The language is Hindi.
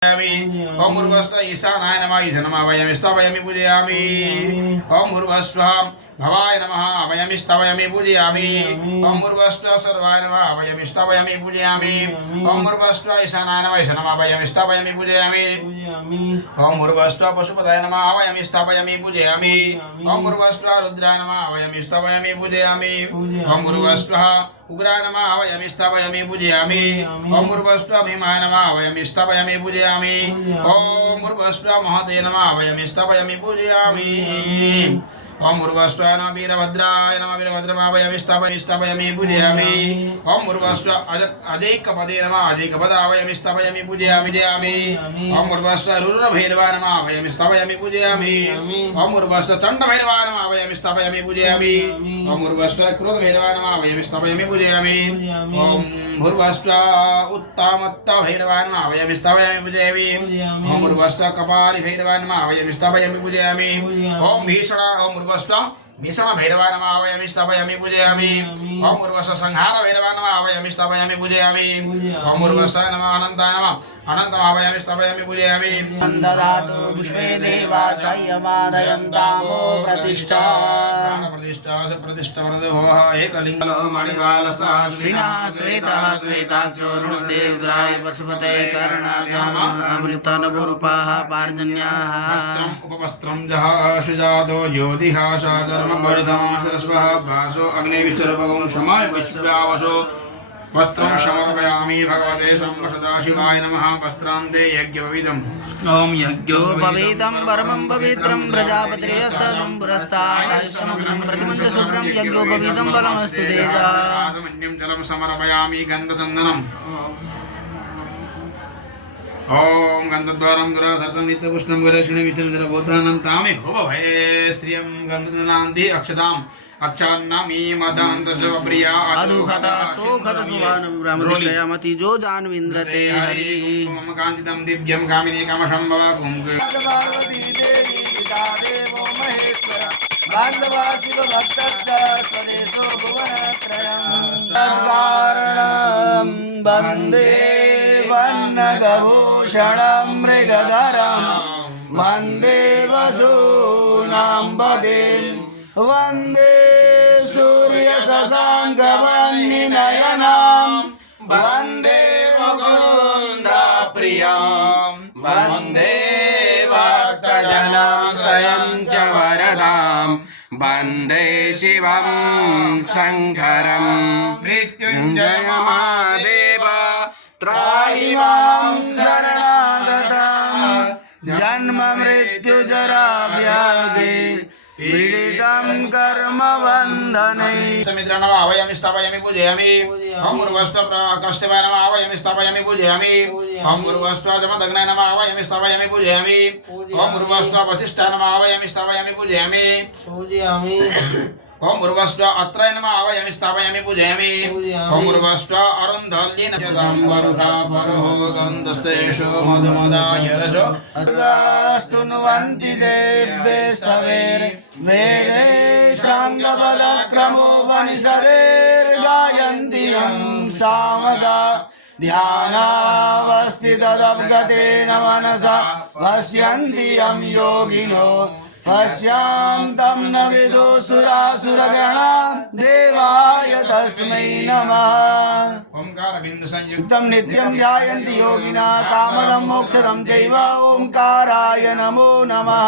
ओम भूर्भुवस्व ईशानाय नमः ईशानमः वयं स्थापयामि पूजयामि। ओम भूर्भुवस्व भवाय नमः वयं स्थापयामि पूजयामि। ओम भूर्भुवस्व सर्वाय नमः वयं स्थापयामि पूजयामि। ओम भूर्भुवस्व ईशानाय नमः ईशानमः वयं स्थापयामि पूजयामि। ओम भूर्भुवस्व पशुपतये नमः वयं स्थापयामि पूजयामि। ओम भूर्भुवस्व रुद्राय नमः वयं स्थापयामि पूजयामि। ओम भूर्भुवस्व उग्राय नमः वयं स्थापयामि पूजयामि। ओम भूर्भुवस्व भीमाय नमः वयं स्थापयामि पूजयामि। ओम भूर्भुवस्व महते नमः वयं स्थापयामि पूजयामि। ओम भूर्भुवस्व नमः वीरभद्राय नमः वीरभद्रमः वयं स्थापयामि पूजयामि। ओम भूर्भुवस्व अजैकपदे नमः अजैकपदाय वयं स्थापयामि पूजयामि। ओम भूर्भुवस्व रुद्रभैरवाय नमः वयं स्थापयामि पूजयामि। ओम भूर्भुवस्व चण्डभैरवाय नमः वयं स्थापयामि पूजयामि। ओम भूर्भुवस्व क्रोधभैरवाय नमः वयं स्थापयामि पूजयामि। ओम भूर्भुवस्व उत्तमत्तभैरवाय नमः वयं स्थापयामि पूजयामि। ओम भूर्भुवस्व कपालिभैरवाय नमः वयं स्थापयामि पूजयामि। ओम भूर्भुवस्व भीषण भैरवाय नमः वयं स्थापयामि पूजयामि। ओम भूर्भुवस्व संहार भैरवाय नमः वयं स्थापयामि पूजयामि। ओम भूर्भुवस्व नमः अनन्ताय नमः अनन्तमः वयं स्थापयामि पूजयामि। ददातु पुष्पे देवा संयमादयन्तामो प्रतिष्ठा प्रतिष्ठा भवः एकलिङ्गो मणिवालस्तः श्रीनः श्वेतः श्वेताक्षो ऋणस्ते रुद्राय पशुपते कर्णाजामृतनवरूपाः पार्जन्याः वस्त्रम् उपवस्त्रं जः सुजातो ज्योतिः सरस्वः भासो अग्निविसर्पगं शमाय विश्वावसो वस्त्रं समर्पयामि भगवते सदाशिवाय नमः। वस्त्रं ते यज्ञोपवीतम् ओम यज्ञोपवीतं परमं पवित्रं प्रजापतिर्यसदं पुरस्तात् समग्रं प्रतिमन्त्र शुभ्रं यज्ञोपवीतं बलमस्तु तेजा आगमन्यं जलं समर्पयामि गन्धचन्दनम् ओम गंधद्वारं दुराधर्षं नित्यपुष्टं गणेशने विचरजर भूतानं तामे होभये श्रियं गन्धनान्ति अक्षताम् अक्षान्नामी मदान्तर्जव प्रिया अदुखतास्तो खतस्वानं रामदिष्टयामति जो जानविन्द्रते हरि मम कान्तितं दिव्यं कामिनी कामशम्भव कुङ्के पार्वती देवी पिता देवो महेश्वर बान्धवा शिव भक्तस्य स्वदेशो भुवनत्रयं तत्कारणं वन्दे वन्नगभूषणं मृगधरं वन्दे वसूनां पदें वन्दे सूर्यशशाङ्कवह्निनयनं वन्दे मुकुन्दप्रियं वन्दे भक्तजनं स्वयं च वरदां वन्दे शिवं शङ्करं मृत्युञ्जयमादेव त्राहि मां शरणागतं जन्म मृत्युजरा व्याधि पीडितं कर्म बन्धनै समित्र नमः वयं स्थापयामि पूजयामि। ओम भूर्भुवस्व कश्यपाय नमः वयं स्थापयामि पूजयामि। ओम भूर्भुवस्व जमदग्नाय नमः वयं स्थापयामि पूजयामि। ओम भूर्भुवस्व वसिष्ठाय नमः वयं स्थापयामि पूजयामि। ओम भूर्भुवस्व अत्राय नमः वयं स्थापयामि पूजयामि। ओम भूर्भुवस्व अरुन्धल्येन यदं वरुखा परो गन्धस्तेषु मधुमदाय रजो स्तुन्वन्ति देव्ये स्तवेरे वेदे श्राङ्गपदक्रमोपनिषदेर्गायन्ति यं सामगा ध्यानावस्थितदब्गतेन मनसा पश्यन्ति यं योगिनो पश्यान्तं न विदुसुरासुरगणा देवाय तस्मै नमः। ओंकार बिंदु संयुक्तं नित्यं ध्यायन्ति योगिना कामदं मोक्षदं चैव ओंकाराय नमो नमः।